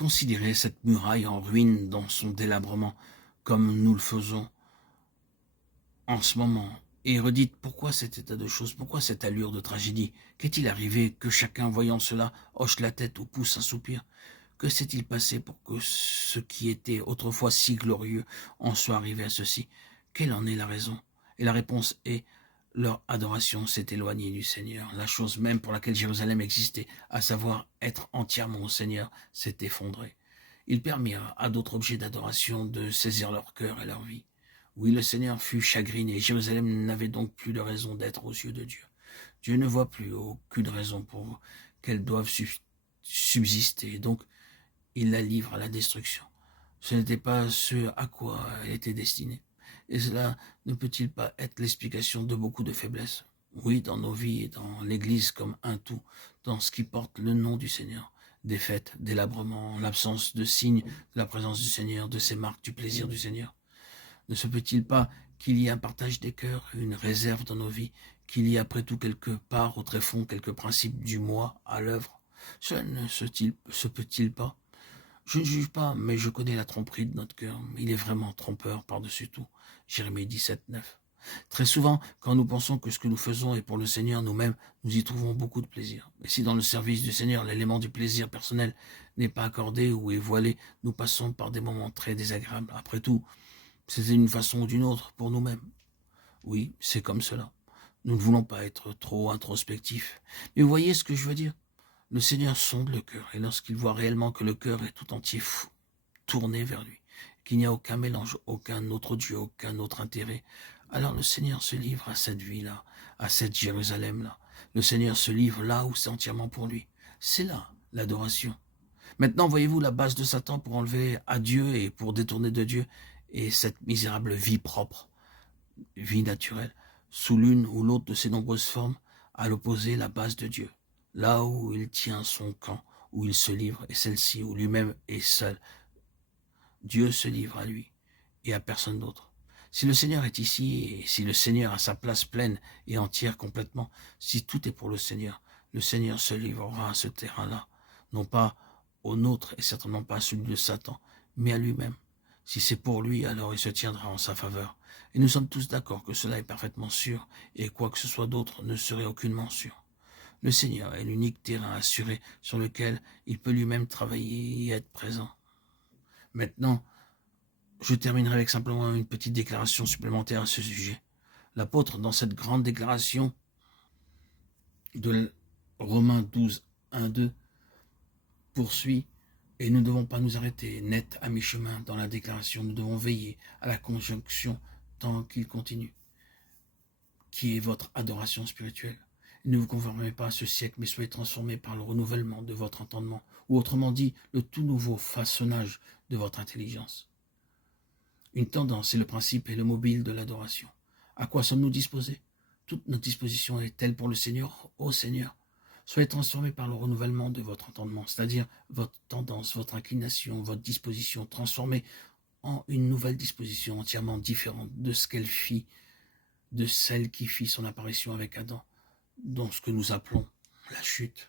considérez cette muraille en ruine dans son délabrement, comme nous le faisons en ce moment, et redites pourquoi cet état de choses, pourquoi cette allure de tragédie? Qu'est-il arrivé que chacun, voyant cela, hoche la tête ou pousse un soupir? Que s'est-il passé pour que ce qui était autrefois si glorieux en soit arrivé à ceci? Quelle en est la raison? Et la réponse est: leur adoration s'est éloignée du Seigneur. La chose même pour laquelle Jérusalem existait, à savoir être entièrement au Seigneur, s'est effondrée. Ils permirent à d'autres objets d'adoration de saisir leur cœur et leur vie. Oui, le Seigneur fut chagriné, et Jérusalem n'avait donc plus de raison d'être aux yeux de Dieu. Dieu ne voit plus aucune raison pour qu'elle doive subsister, donc il la livre à la destruction. Ce n'était pas ce à quoi elle était destinée. Et cela ne peut-il pas être l'explication de beaucoup de faiblesses? Oui, dans nos vies et dans l'Église comme un tout, dans ce qui porte le nom du Seigneur. Défaite, délabrement, l'absence de signes de la présence du Seigneur, de ses marques du plaisir du Seigneur. Ne se peut-il pas qu'il y ait un partage des cœurs, une réserve dans nos vies, qu'il y ait après tout quelque part au tréfonds quelques principes du moi à l'œuvre? Cela ne se peut-il pas? Je ne juge pas, mais je connais la tromperie de notre cœur. Il est vraiment trompeur par-dessus tout. Jérémie 17, 9. Très souvent, quand nous pensons que ce que nous faisons est pour le Seigneur nous-mêmes, nous y trouvons beaucoup de plaisir. Mais si dans le service du Seigneur, l'élément du plaisir personnel n'est pas accordé ou est voilé, nous passons par des moments très désagréables. Après tout, c'est une façon ou d'une autre pour nous-mêmes. Oui, c'est comme cela. Nous ne voulons pas être trop introspectifs. Mais vous voyez ce que je veux dire? Le Seigneur sonde le cœur, et lorsqu'il voit réellement que le cœur est tout entier tourné vers lui, qu'il n'y a aucun mélange, aucun autre Dieu, aucun autre intérêt, alors le Seigneur se livre à cette vie-là, à cette Jérusalem-là. Le Seigneur se livre là où c'est entièrement pour lui. C'est là l'adoration. Maintenant, voyez-vous, la base de Satan pour enlever à Dieu et pour détourner de Dieu est cette misérable vie propre, vie naturelle, sous l'une ou l'autre de ses nombreuses formes, à l'opposé la base de Dieu. Là où il tient son camp, où il se livre, et celle-ci où lui-même est seul. Dieu se livre à lui et à personne d'autre. Si le Seigneur est ici, et si le Seigneur a sa place pleine et entière complètement, si tout est pour le Seigneur se livrera à ce terrain-là, non pas au nôtre et certainement pas à celui de Satan, mais à lui-même. Si c'est pour lui, alors il se tiendra en sa faveur. Et nous sommes tous d'accord que cela est parfaitement sûr, et quoi que ce soit d'autre ne serait aucunement sûr. Le Seigneur est l'unique terrain assuré sur lequel il peut lui-même travailler et être présent. Maintenant, je terminerai avec simplement une petite déclaration supplémentaire à ce sujet. L'apôtre, dans cette grande déclaration de Romains 12, 1, 2, poursuit: et nous ne devons pas nous arrêter net à mi-chemin dans la déclaration. Nous devons veiller à la conjonction tant qu'il continue, qui est votre adoration spirituelle. Ne vous conformez pas à ce siècle, mais soyez transformés par le renouvellement de votre entendement, ou autrement dit, le tout nouveau façonnage de votre intelligence. Une tendance est le principe et le mobile de l'adoration. À quoi sommes-nous disposés? Toute notre disposition est-elle pour le Seigneur? Ô Seigneur, soyez transformés par le renouvellement de votre entendement, c'est-à-dire votre tendance, votre inclination, votre disposition, transformée en une nouvelle disposition entièrement différente de ce qu'elle fit, de celle qui fit son apparition avec Adam, dans ce que nous appelons la chute.